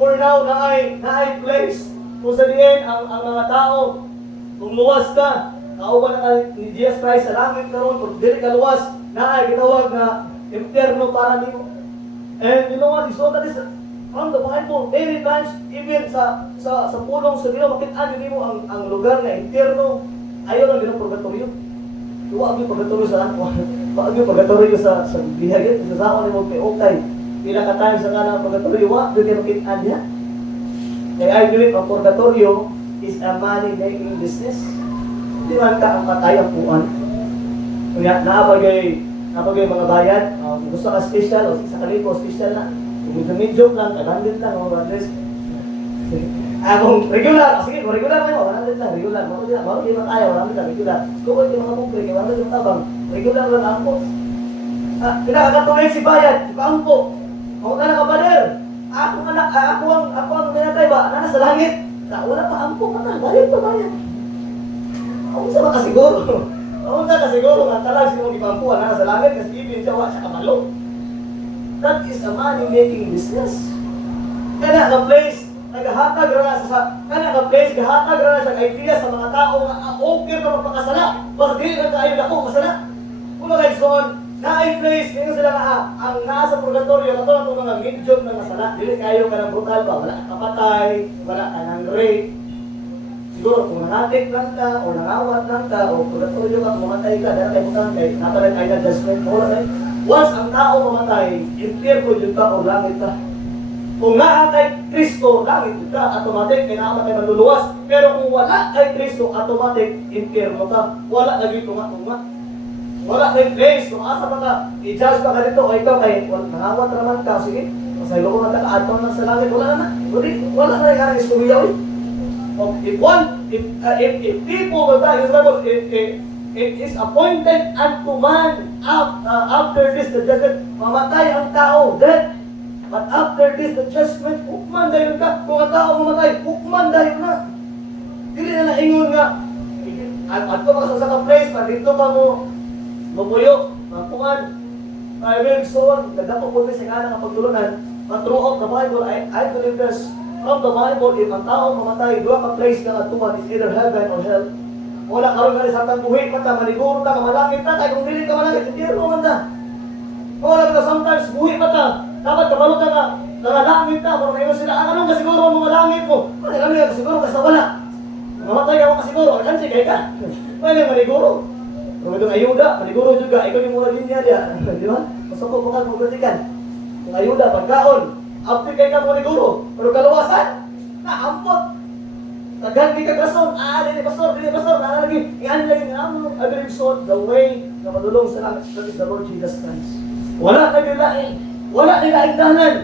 For now na ay place kung sa diin ang mga tao kung luwas ka, kauban na ni Jesus Christ sa langit karon, kung dili ka luwas, na ay gitawag nga inferno para nimo. And you know what, so that is from the Bible, many times even sa pulong sa Ginoo makitaan nimo ang lugar nga inferno. Ayaw lang ginang purgatorio. Huwag yung pagkatuloy sa ako. Huwag yung pagkatuloy sa bihagit. Sa saan mo okay. Pinaka-time sa nga ng pagkatuloy, huwag yung kinukitaan niya. Kaya I believe ang purgatorio is a money-making business. Hindi man ka ang patayang puan. Kaya napagay mga bayad, gusto ka special, o sa kalipo, special na. Kung medyo lang, kadandit lang, o at least. Kung regular, sige, regular na yun, 100 lang, regular. Bago di tayo, 100 lang, regular. Kung ito mga kumpre, 100 yung tabang, regular lang ang po. Pinakakatuloy si bayad, si Pangko. Ako ka na kapader. Ako ang minatay ba, nasa langit. Wala pa ang po, bayad pa bayad. Ako sa makasiguro. Ako sa kasiguro, nga talag si mong ipampuan, nasa langit, kasi ibin siya, wala siya kamalo. That is a money-making business. Kaya na place, naghahatag ra sa kana place gahatag ra sa idea sa mga tao nga okay na magpakasala basta dili na kaayo dako masala kuno guys son na place ninyo sila nga ang nasa purgatorio kato ang mga medium na masala dili kayo kanang brutal ba wala ka patay wala ka nang rape siguro kung nanatik lang ka o nangawat lang ka o purgatorio ka mamatay ka dahil kay butang kay napalit ay judgment mo once ang tao mamatay impyerno jud ka o langit ka. Kung naa kay Kristo, langit ka, automatic, kailangan kay maluluwas. Pero kung wala kay Kristo, automatic, impyerno ka. Wala na dito nga. Wala kay place. Kung asa pa ka, i-judge pa ka dito, o ikaw kay, nangawat naman ka, sige, masaylo ko na ato na sa langit, wala na. Wala na yung istorya, oy. If people will die in the Bible, it is appointed unto man after this the judgment. Mamatay ang tao, death. But after this, the judgment, hukman dahil ka. Kung ang tao mamatay, hukman dahil na. Dili na naingon nga. At kung makasasa ka place, dito ka mo, mapuyo, mapuan. I will so on. Nagdapo po sa nga ng pagtulunan. Throughout the Bible, I believe this. From the Bible, if ang tao mamatay, dua ka place na atuman is either heaven or hell. Wala karon nga sa buhi pa ta, maniguro ta, kamalangit ta, kaya kung dili ka malangit, hindi rin naman ta. Wala ka sometimes buhi pa ta. Dapat kabalo ka nga, nangalangit ka, pero ngayon sila, anong kasiguro ang mga langit mo? Ano nga kasiguro kasi wala. Mamatay ako kasiguro, kansi kay ka. Ano yung maniguro? Pero itong ayuda, maniguro juga, ikaw yung mga linya diya. Di ba? Masok ko ka magbatikan. Yung ayuda, pagkaon, after kay ka maniguro, pero kaluwasan, naampot. Taghan kay kagrason, dili pastor, nalagi. Iyan lang yung I believe so, the way na madulong sa langit, that is the Lord Jesus Christ. Wala na gilain. Wala nila igdanan.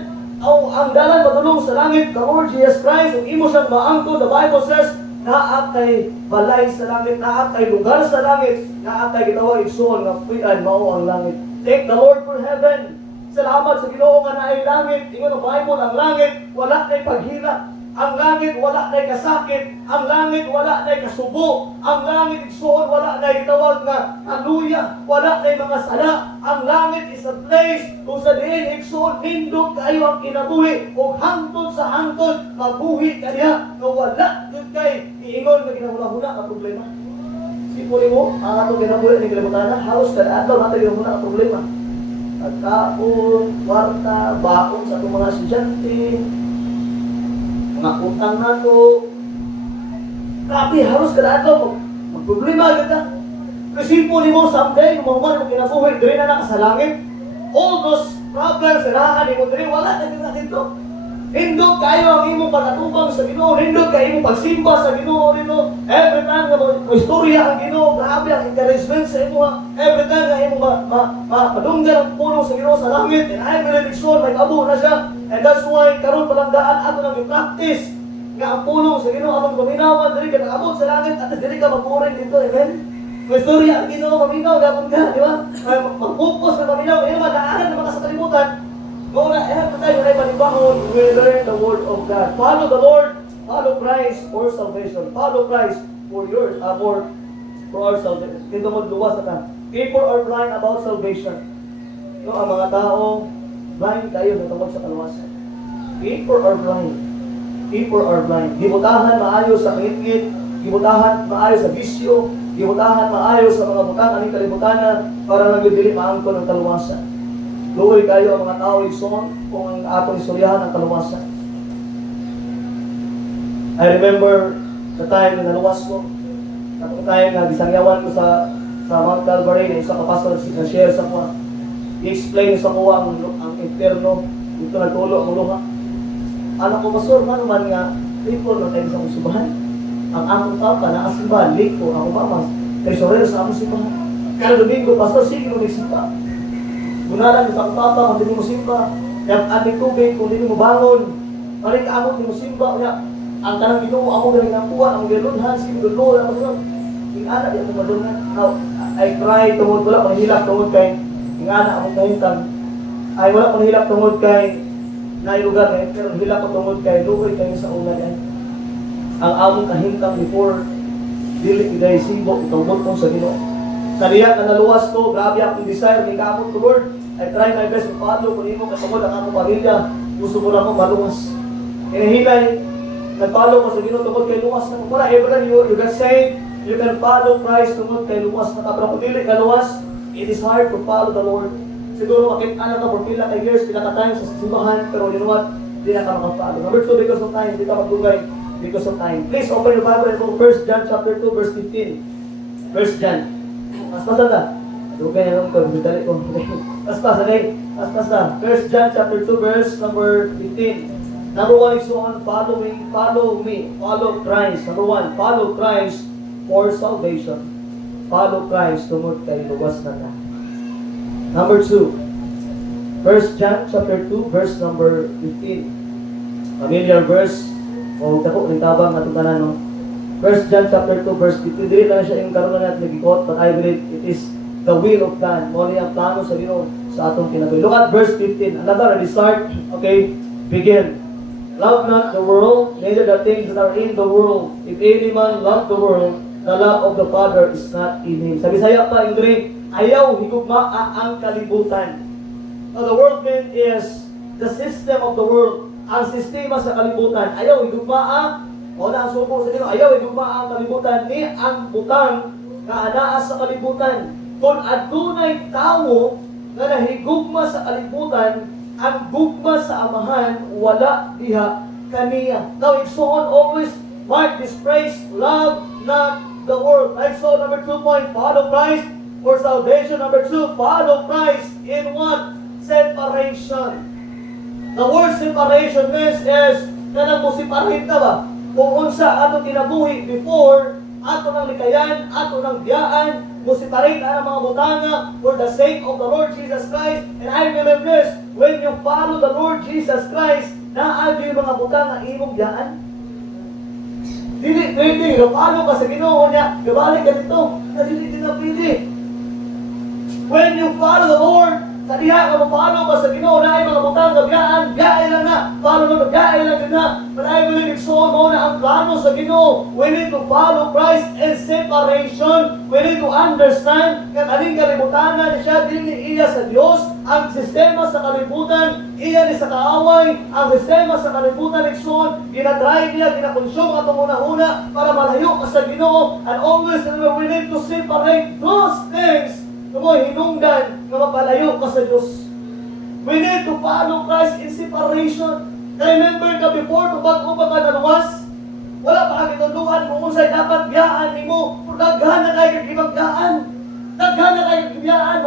Ang dalan madulong sa langit, the Lord Jesus Christ, kung imo siyang maangko, the Bible says, naa kay balay sa langit, naa kay lugar sa langit, naa kay gitawag igsoon nga puy-an mao ang langit. Thank the Lord for heaven. Salamat sa Ginoo nga naay langit. Ingon ang Bible, ang langit wala kay paghila. Ang langit wala nay kasakit, ang langit wala nay kasubo, ang langit igsoon wala nay gitawag nga haluya, wala nay mga sala. Ang langit is a place kung sa diin igsoon nindot kayo ang kinabuhi ug hangtod sa hangtod mabuhi kaniya nga wala gyud kay iingon nga ginahula-hula ka problema. Sipuli mo ang ato ginabuhi ni kalibutan halos kada adlaw nato ginahula ka problema. Pagkaon, kwarta, baon sa atong mga estudyante, mga utang na to. Grabe, halos kada adlaw magproblema agad ka. Kasi po ni mo someday, yung mga mong kinabuhi, diri na sa langit. All those problems na ni mo diri, wala na dito. Hindot kayo ang imong pagkatubang sa Ginoo, hindot kayo imong pagsimba sa Ginoo nino. Every time na mo istorya ang Ginoo, grabe ang encouragement sa imo. Every time na imong madunggan ang pulong sa Ginoo sa langit, and I believe so, may abo na siya. And that's why karon palanggaan ato nang i-practice nga ang pulong sa Ginoo among paminawan diri ka abot sa langit at diri ka mapurin dito, amen. May istorya ang Ginoo paminaw gapon ka, di ba? Mag-focus sa paminaw, ino madaanan naman ka sa kalibutan. Muna, every time na panibahon, we learn the word of God. Follow the Lord, follow Christ for salvation. Follow Christ for our salvation. Dito mo luwas na ka. People are blind about salvation. No, ang mga tao, blind kayo na tungkol sa kaluwasan. People are blind. People are blind. Gibutahan maayo sa ngit-ngit, gibutahan maayo sa bisyo, gibutahan maayo sa mga butang aning kalibutanan para lang dili maangkon ang kaluwasan. Luoy kayo ang mga tao ison kung ang atong istoryahan ang kaluwasan. I remember the time na naluwas ko. At time na gisangyawan ko sa Mount Calvary na isa ka pastor na share sa ko. I-explain sa ko ang impyerno. Ito nagtulo ang luha. Ano ko pastor, man nga people na tayo sa musubahan. Ang akong papa na asimbahan, liko, ako mamas, treasurer sa akong simbahan. Kaya Domingo, pastor, sige mo nagsimba. Gunalan sa papa kung hindi mo simba. Kaya ating tubig kung hindi mo bangon. Maling kaamot hindi mo simba. Kaya ang tanang Ginoo ako galing ang kuha, ang gilunhan, sige gulol, ang gulol. Yung anak, yung madungan. Now, I try tungod, wala pang hilap tungod kay yung anak akong kahintang. Ay wala pang hilap tungod kay nailugar ngayon, pero hilap ko tungod kay luoy kayo sa una yan. Ang among kahintang before dili iday sibo, itungod ko sa Ginoo. Kaniya na naluwas ko, grabe akong desire, may kamot ko Lord. I try my best to follow, kung imo kasabot ang akong pamilya, gusto mo lang akong maluwas. Hinahilay, nag-follow ko sa Ginoo tungod kay luwas na para every time you can say, you can follow Christ tungod kay luwas na pero kung dili ka luwas, it is hard to follow the Lord. Siguro makita ka for pila kay years, pila ka time sa simbahan, pero you know what? Di na ka makafollow. Number 2, because of time, di ka magdugay because of time. Please open your Bible and go 1 John chapter 2 verse 15. 1 John. Aspas na. Dugay na lang ko, bidali ko. Aspas na. 1 John chapter 2 verse number 15. Number one is on follow me, follow Christ. Number one, follow Christ for salvation. Follow Christ tungod kay luwas na ta. Number two, 1 John chapter 2, verse number 15. Familiar verse, o dako rin tabang atong tanan, no? 1 John chapter 2, verse 15. Dili lang siya yung karoon na natin nagikot, but I believe it is the will of God. Mo ang plano sa Ginoo sa atong kinabuhi. Look at verse 15. Another, ready, start. Okay, begin. Love not the world, neither the things that are in the world. If any man love the world, the love of the Father is not in him. Sa Bisaya pa, yung diri, ayaw higugma ang kalibutan. Now, the world then is the system of the world. Ang sistema sa kalibutan, ayaw higugma o na ang subo sa Ginoo, ayaw higugma ang kalibutan ni ang butang kaanaa sa kalibutan. Kung adunay tawo na nahigugma sa kalibutan, ang gugma sa amahan, wala diha kaniya. Now, igsoon always mark this phrase, love not the world. Right, so number 2 point, follow Christ for salvation. Number 2, follow Christ in what? Separation. The word separation means is, kanang mo separate na ba? Kung unsa ato kinabuhi before, ato nang likayan, ato nang biyaan, mo separate ang mga butanga for the sake of the Lord Jesus Christ. And I believe this, when you follow the Lord Jesus Christ, naagi yung mga butanga imong biyaan. Dili pwede, follow ka sa Ginoo niya, gabalik ka dito, na dili na pwede. When you follow the Lord, sa diha ka mo-follow ka sa Ginoo, na ay mga butang gabiyaan, biyay lang na, follow mo, biyay lang din na. But I believe it's so mo na ang plano sa Ginoo. We need to follow Christ in separation. We need to understand kung aling kalibutan na siya, dili iya sa Dios. Ang sistema sa kalibutan, iya ni sa kaaway. Ang sistema sa kalibutan, ikson, ginadrive niya, ginakonsume atong una-una para malayo ka sa Ginoo. And always remember, we need to separate those things na mo hinungdan na mapalayo ka sa Diyos. We need to follow Christ in separation. Remember ka before, kung bago pa ka naluwas, wala pa kagituluhan kung unsay dapat biyaan ni mo. Kung daghan na kayo kagibagdaan, daghan na kayo kagibiyaan,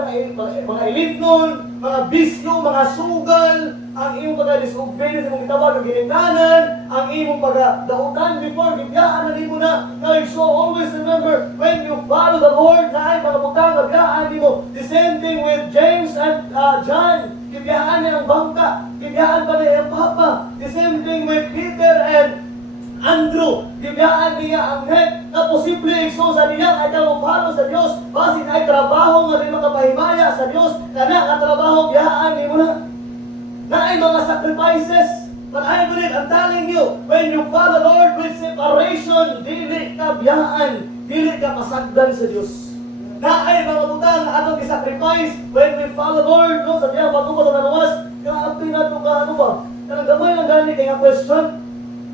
mga ilitnon, mga bisyo, mga sugal, ang imong pagka-disobey sa mong itawag ang gilindanan, ang imong pagka-dautan before, gibiyaan na mo na. Now, so always remember, when you follow the Lord, na ay mga butang, gibiyaan mo. The same thing with James and John. Gibiyaan niya ang bangka, gibiyaan pa niya ang papa. The same thing with Peter and Andrew, gibiyaan niya ang net na posible ikso sa niya ay follow sa Diyos. Basin ay trabaho nga rin makapahimaya sa Diyos. Kana ka trabaho, biyaan ni mo na. Na ay mga sacrifices. But I believe, I'm telling you, when you follow the Lord with separation, dili ka biyaan, dili ka pasagdan sa Diyos. Na ay mga butang na atong i-sacrifice when we follow the Lord, no, sa diya, bago ka na nawas, kaapin na ito ka, ano ba? Kanang gamay lang gani kaya question.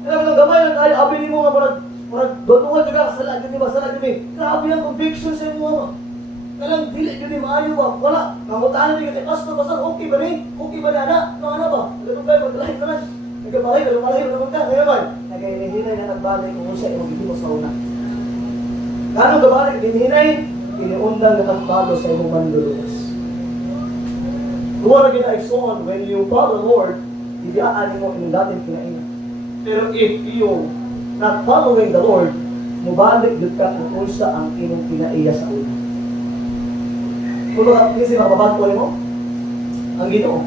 Kanang gamay lang kaya, abin mo nga, parang doon juga, sala din ba, sala din. Grabe ang conviction sa inyo, mga. Kanang dili din maayo ba? Wala, nangutaan din kita, pastor, okay ba rin? Okay ba na, anak? Ano ba? Ganun kayo, magdalahin ka na. Nagkabalay, naman ka, kaya ba? Nagkahinay na nagbalay kung usa, yung hindi mo sa una. Kanong gabalik, hinihinay, iniundang na nagbalo sa imong manduluwas. Luwag na gina-exon, when you follow the Lord, ibiyaan mo yung dating kinaina. Pero if you not following the Lord, mubalik yun ka kung unsa ang imong kinaiya sa una. Kung kasi mapapagpuan mo, ang Ginoo.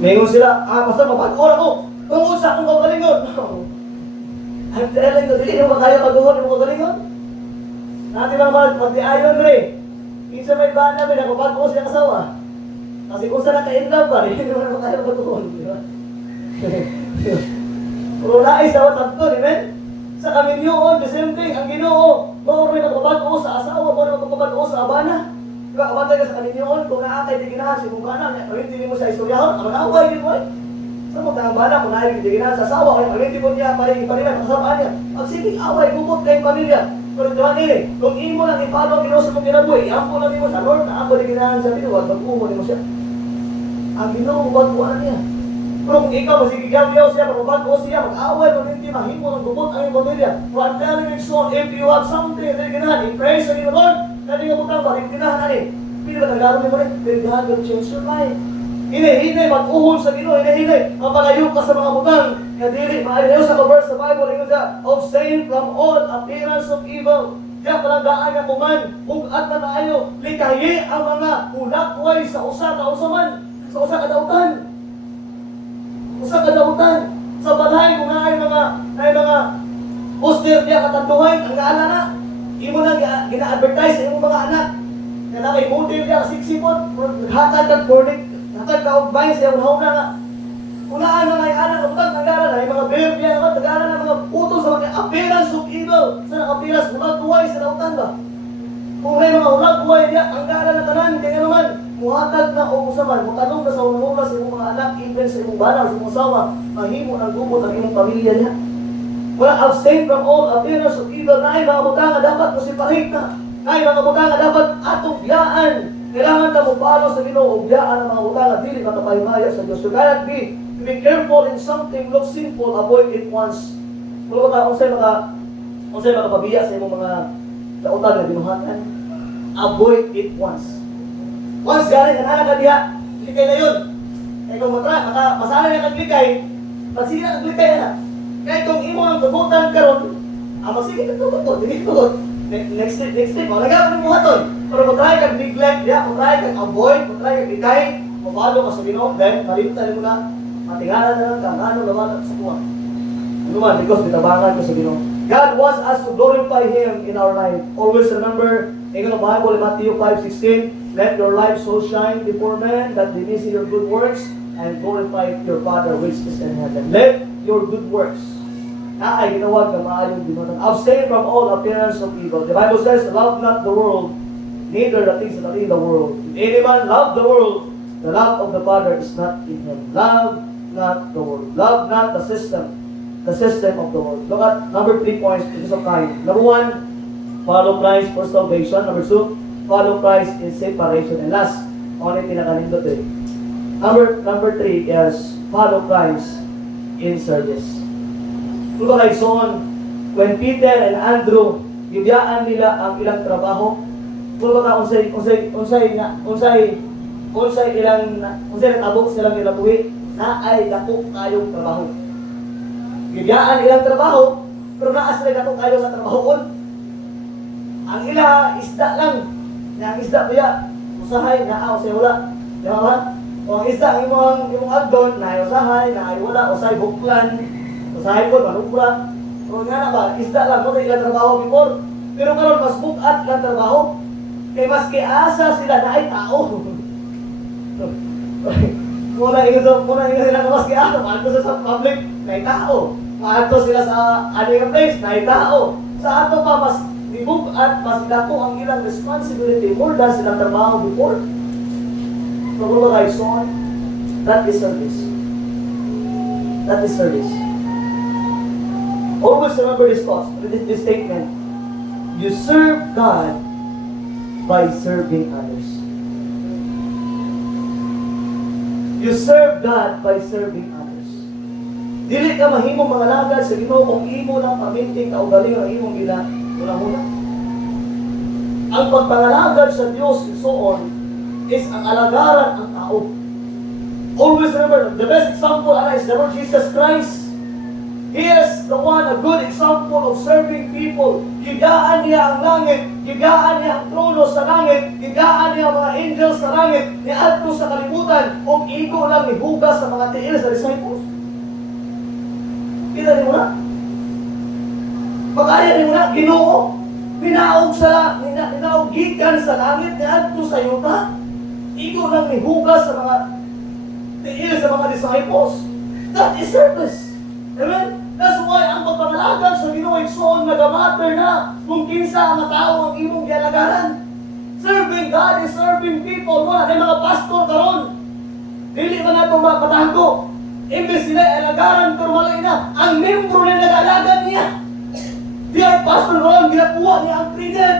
Mayroon sila, basta mapag-ora ko, kung unsa kung kagalingon. No. I'm telling you, hindi mo kaya pag-uwan ng kagalingon. Natin lang mag-ayon rin. Isa may ba namin, napapag-uwan siya kasawa. Kasi kung saan naka-in-love ba, hindi mo naman kaya pag-uwan. Pero nais na watanto, amen? Sa kaminyoon, the same thing, ang Ginoo, mauro rin magpapag-uwan sa asawa, mauro rin magpapag-uwan sa abana. Diba, kapatay ka sa kaninyoon, kung naakay di ginahan si mong kanan, hindi mo sa istoryahon, ang away din mo eh. Sa mga tangang kung naakay di ginahan sa asawa, kung hindi mo niya parin-parin, kasabaan niya. Magsiging away, bukod kayong pamilya. Pero diba nila, kung imo lang ipalo ang Ginoo sa mong kinabuhi, iampo lang mo sa Lord, na ako di ginahan sa binuwag, mag-umo mo siya. Ang Ginoo, magbaguan niya. Pero kung ikaw, masigigyaw siya, magbago siya, mag-away, hindi mahimo ng bukod ang iyong pamilya. So I'm telling you, so if you have something na ginahan, i-praise sa Lord, kaya nga bukang ba, hindi na hanari. Pili ba nagaro mo rin? Then God will change your life. Hinahinay, mag-uhol sa Ginoo, hinahinay, mapalayo ka sa mga butang. Nga dili, maayaw sa verse sa Bible, ingon siya, abstain from all appearance of evil. Diya palandaan nga kuman, at na naayo, likayi ang mga ulakway sa usa ka usaman, sa usa ka dautan. Usa ka dautan. Sa balay, kung na ay mga poster diya katanduhay, ang gaala na. Imo na gina-advertise sa imong mga anak. Nga na may model diya, siksipot, hatag kag burning, hatag ka og bayin sa iyong na nga. Unaan na may anak ng utang, nag-aaral na, yung mga berbia naman, nag-aaral na mga puto sa mga appearance of evil. Sa appearance, ulag-uway sa lautan ba? Kung may mga ulag-uway niya, ang gaaral na tanan, kaya naman, muhatag na o usaman, mutanong na sa unang-una sa imong mga anak, even sa imong bana, sa imong asawa, mahimo ng gubot ang imong pamilya niya. Wala, abstain from all appearance of evil, na ay mga butang na dapat musiparik na, na ay mga butang na dapat atubiyaan. Kailangan na mo paano sa Ginoo, ubyaan ang mga butang na dili makapahimaya sa Diyos. So, kaya to be careful in something looks sinful, avoid it once. Kung unsay makapabiya sa imong mga kautan nga binuhatan, avoid it once. Once galing ka na diha, likay na yun. Kaya kung masala niya kang likay, magsige na kang likay na. Kaya kung imo ang tugutan karon, magsige ka tugot, hindi tugot. Next step, nagawin mo haton. Pero matry kang neglect diha, matry kang avoid, matry kang likay, mapalo ka sa Ginoo, then kalimutan mo na. Matingalan na lang kang ano laman sa kuha. Ano man, because bitabangan ko sa Ginoo. God wants us to glorify Him in our life. Always remember, in the Bible, in Matthew 5:16, let your light so shine before men that they may see your good works and glorify your Father which is in heaven. Let your good works na ay ginawag na maayong dinutan. Abstain from all appearance of evil. The Bible says, love not the world, neither the things that are in the world. If any man love the world, the love of the Father is not in him. Love not the world. Love not the system of the world. Look at number 3 points because of time. Number 1, follow Christ for salvation. Number 2, follow Christ in separation. And last, only pinakanindot eh. Number 3 is follow Christ in service. Kung kay son, when Peter and Andrew gibiyaan nila ang ilang trabaho, kung baka unsay natabok silang nilabuhi, na ay dako kayong trabaho. Gibiyaan ilang trabaho, pero naas sila dako kayo sa trabahoon. Ang ila isda lang. Ang isda biya, usahay na usay wala. Di ba? O ang isda ang imong agdon, na usahay, na wala, usay buklan, usahay po manubra. O nga na ba, isda lang mo ilang trabaho before. Pero karon mas bukat lang trabaho. Kay mas kiasa sila na ay tao. Muna sila na mas kiasa, maadto sa public, na ay tao. Maadto sila sa aning place, na ay tao. Sa ato pa, mas libog at mas dako ang ilang responsibility more than silang trabaho before. So, kung ba guys, son, that is service. That is service. Always remember this thought, this statement. You serve God by serving others. You serve God by serving others. Dili ka mahimong mga lagad sa Ginoo kung imo lang paminting kaugaling ang imong gina. Una-una. Ang pagpangalagad sa Diyos on is ang alagaran ang tao. Always remember, the best example is the Lord Jesus Christ. He is the one, a good example of serving people. Gigaan niya ang langit, gigaan niya ang trono sa langit, gigaan niya ang mga angels sa langit, niadto sa kalibutan, o igo lang ni hugas sa mga tiil sa disciples. Kita niyo na? Pagkaya niyo na, Ginoo, ninaog gikan sa langit, niadto sa yuta, igo lang ni hugas sa mga tiil sa mga disciples. That is service. Amen? That's why ang pagpangalagan sa Ginoo igsoon nagamatter na kung kinsa ang tao ang imong gialagaran. Serving God is serving people. Wala kay mga pastor karon. Dili man nato mapatago. Imbes sila alagaran pero malay na ang membro na nag-alagan niya. They are pastor karon ginakuha niya ang credit.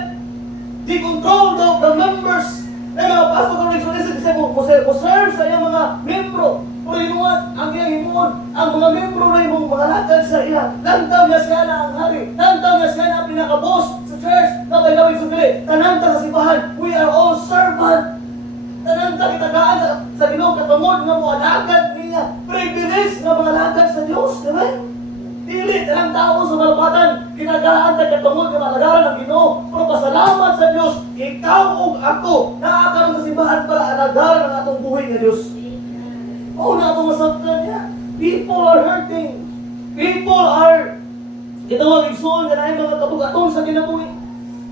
They control the members. Ay mga pastor karon nagsulit sa serve sa iyang mga membro. Pero you know what? Ang iyang himuon, ang mga membro na imong mga lakad sa iya, lantaw niya siya na ang hari, lantaw niya siya na ang pinaka-boss sa church, na may gawin sundali, tananta sa simbahan, we are all servant. Tananta ta kitagaan sa Ginoo katungod nga mo alagad niya. Privilege nga mga alagad sa Dios, di ba? Dili lang tao sa malapatan kinagaan ta katungod nga alagaran ng Ginoo. Pero pasalamat sa Dios, ikaw ug ako naa karon sa simbahan para alagaran ang atong buhay nga Dios. Oh, na atong masabtan niya. People are hurting. People are gitawag igsoon nga naay mga kabugaton sa kinabuhi.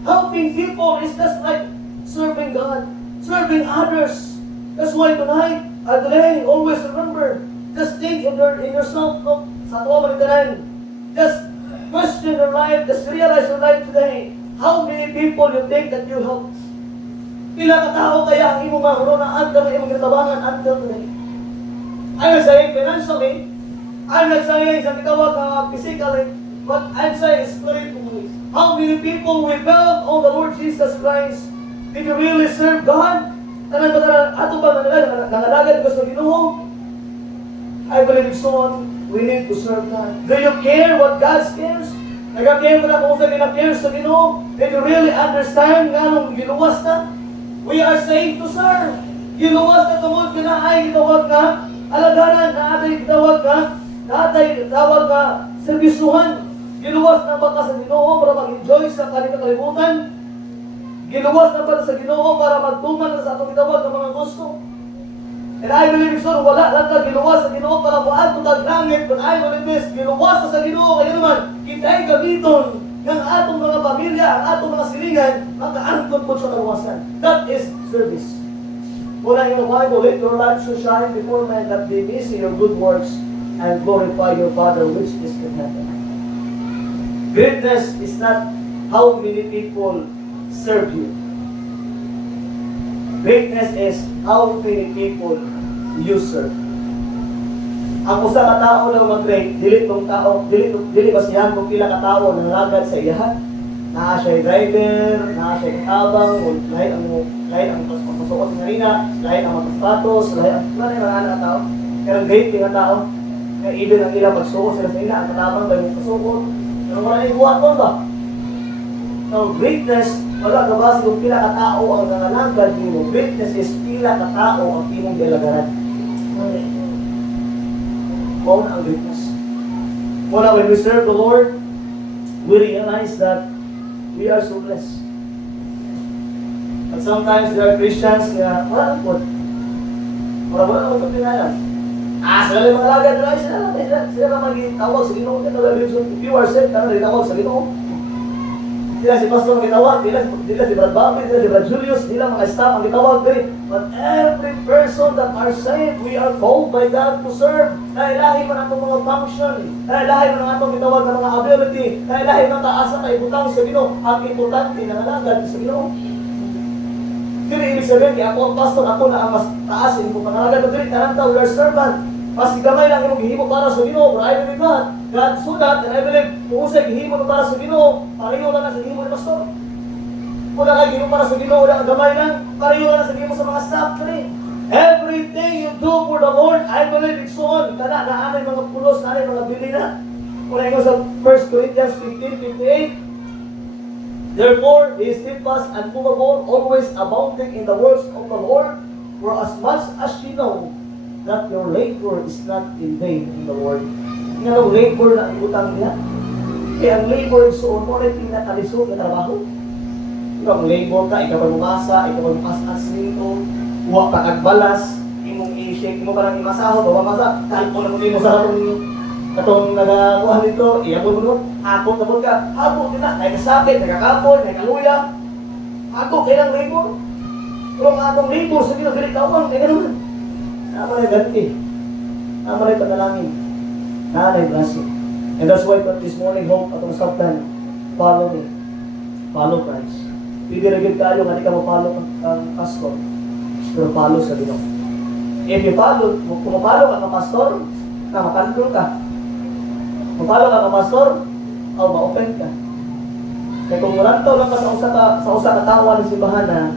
Helping people is just like serving God, serving others. That's why tonight, today, always remember, just think in yourself, no? Sa tuwa manitanan. Just question your life, just realize your life today. How many people you think that you help? Pila ka tao kaya ang imo mahurunaan ka ng imong gitabangan until today? I'm not saying financially, I'm not saying sa kitawag physically, but I'm saying spiritually. How many people will build on the Lord Jesus Christ? Did you really serve God? Tanan ba ato ba nangalagad ko sa Ginoo? I believe so. We need to serve God. Do you care what God cares? Nagka-care mo na kung sa kinakare sa Ginoo? Did you really understand nga nung giluwas na? We are saved to serve. Giluwas na tungod ka na ay gitawag na alagaran na atay gitawag na atay gitawag na serbisuhan. Giluwas na ba ka sa Ginoo para mag-enjoy sa kalibutan? Giluwas na ba sa Ginoo para magtuman sa atong gitawag ng mga gusto? And I believe so, wala lang ka giluwas sa Ginoo para buhat tag langit, but I believe this, giluwas sa Ginoo kaya naman kita'y gamiton ng atong mga pamilya, ang atong mga silingan, makaangkot po sa kaluwasan. That is service. Wala in the Bible, let your light so shine before men that they may see your good works and glorify your Father which is in heaven. Greatness is not how many people serve you. Greatness is how many people you serve. Ang usa ka tao lang mag-great, dili tong tao, dili basihan kung pila ka tao nangagad sa iya. Naa siya driver, naa siya katabang, lahi ang pasuot sa harina, lahi ang magpapatos, lahi ang mga anak tao. Kaya great nga tao. Kaya even ang ilang pagsuot sila sa ina, ang katabang ba yung pasuot. Pero wala yung buhaton ba? So greatness, wala ka ba kung pila ka tao ang nangalagad mo. Greatness is pila ka tao ang imong dilagaran. Kung ang greatness. Wala, when we serve the Lord, we realize that we are so blessed. But sometimes there are Christians na wala lang po. Wala lang po pinayan. Sila lang mga lagad na sila lang mag-tawag sa Ginoo. If you are saved, ka na rin-tawag sa Ginoo. Sila si Pastor ang gitawag, sila si Brad Bobby, sila si Brad Julius, sila mga staff ang gitawag din. But every person that are saved, we are called by God to serve. Nailahi man atong mga function, nailahi man atong gitawag ng mga ability, nailahi man taasa na ibutang sa Ginoo. Ang importante na nalagad sa Ginoo. Dili ibig sabihin, kaya ako ang pastor, ako na ang mas taas, hindi ko pangalagad. But dili, taranta, we are servant. Mas gamay lang imong gihimo para sa Ginoo, but I believe God so that, and I believe, kung usay gihimo para sa Ginoo, pareho lang sa gihimo ni pastor. Kung na gihimo para sa Ginoo, wala gamay lang, pareho lang sa gihimo sa mga staff kani. Everything you do for the Lord, I believe it's on. Kana naanay mga pulos, naanay mga bili na. Kung na sa 1 Corinthians 15:58, therefore, be steadfast and immovable, always abounding in the works of the Lord, for as much as you know that your labor is not in vain in the Lord. Nga ang labor na utang niya. Kaya ang labor so mo rin pinakalisod na trabaho. Ikaw ang labor ka, ikaw ang umasa, ikaw ang umas-as nito, huwag ka kagbalas, imong i-shake mo parang imasaho, bawa masa, kalpo na mo mo sa katong nagakuha nito, iyabon mo nun, hapon na mo ka, hapon din na, nagkasakit, nagkakapon, nagkaluya, hapon kailang labor. Pero ang atong labor, sabi na, galit kawang, kaya naman. Naman ay ganti. Naman ay panalangin. Naman ay blessing. And that's why this morning, hope atong sabtan, follow me. Follow Christ. Pipirigid kayo nga di ka mapalo ang pastor. Pero follow sa Ginoo. If you follow, kung mapalo ka ng pastor, makandol ka. Mapalo ka ng pastor, o ma-offend ka. Kaya kung mulantaw lang ka sa usa ka tawa ng simbahan na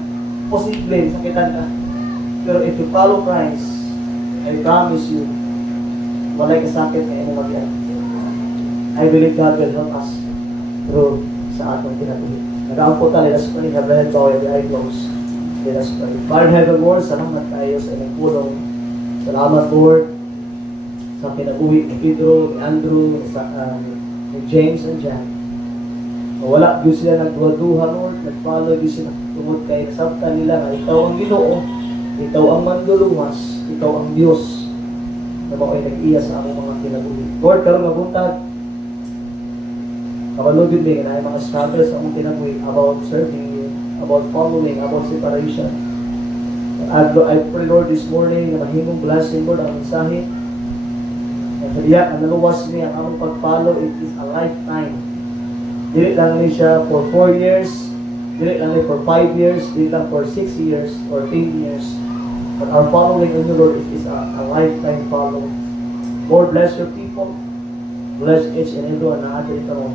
posible, sakitan ka. Pero if you follow Christ, I promise you, walay kasakit na imo magyan. I believe God will help us through sa atong pinatuloy. Nag-aampo tayo, let's pray, have the head bow and the eye closed. Let us pray. Father in heaven, Lord, salamat tayo sa inyong pulong. Salamat, Lord, sa kinabuhi ni Pedro, ni Andrew, ni James and John. Wala yun sila nagduha-duha, Lord, nag-follow yun sila tungod kay kasabtan nila na ikaw ang Ginoo, ikaw ang manluluwas, ikaw ang Diyos na mao'y nag-iya sa among mga kinabuhi. Lord, karong mabuntag, kabalugin din na mga struggles sa among kinabuhi about serving you, about following, about separation. I pray, Lord, this morning na mahimong blessing, Lord, ang mensahe. At kaya, ang naluwas niya, ang among pag-follow, it is a lifetime. Dili lang ni siya for 4 years, dili lang ni for 5 years, dili lang for 6 years or 10 years. But our following in the Lord, it is a lifetime following. Lord, bless your people. Bless each and every one na atin ito.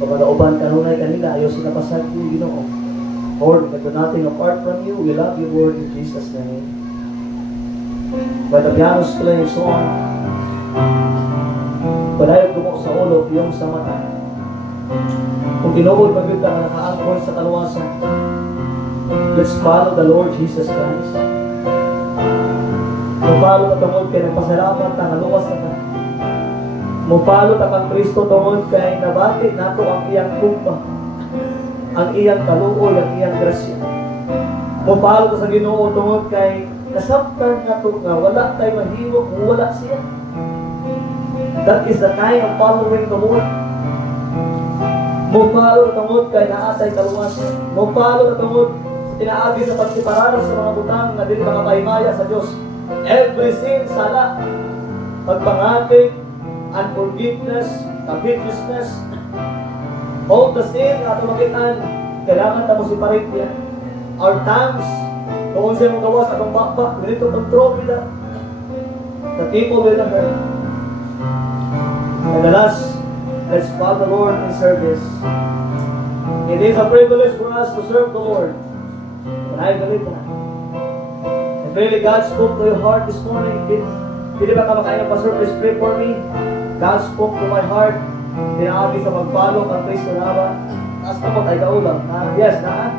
Pagkakauban kanunay kanila, ayaw sila pasag yung Ginoo. Lord, we do nothing apart from you. We love you, Lord, in Jesus' name. By the piano's playing song, padayon dumok sa ulo, yung sa mata. Kung tinuod magod ka na nakaangkon sa kaluwasan, let's follow the Lord Jesus Christ. Kung follow ka tungod kay nagpasalamat na kaluwas na ka, mo follow ta kang Kristo tungod kay nabati nato ang iyang kumpa, ang iyang kaluoy, ang iyang grasya. Mo follow ta sa Ginoo tungod kay nasabtan nato nga wala tay mahimo kung wala siya. That is the kind of following the Lord. Mo follow tungod kay naatay kaluwasan. Mo follow tungod sa tinaagi sa pagsiparada sa mga butang nga dili makapahimaya sa Dios. Every sin, sala, pagpangatik, unforgiveness, covetousness, all the sin na ito makitaan, kailangan ta mo separate yan. Our tongues, kung siya mong gawas atong bakbak, we need to control with that. The people will not hurt. And the last, let's follow the Lord in service. It is a privilege for us to serve the Lord. And I believe that. And really, God spoke to your heart this morning. Hindi ba ka makain ng pastor, please pray for me. God spoke to my heart. Tinaabi ka mag-follow kang Kristo na ba? Taas ka mo, tayo kaulang. Yes, na?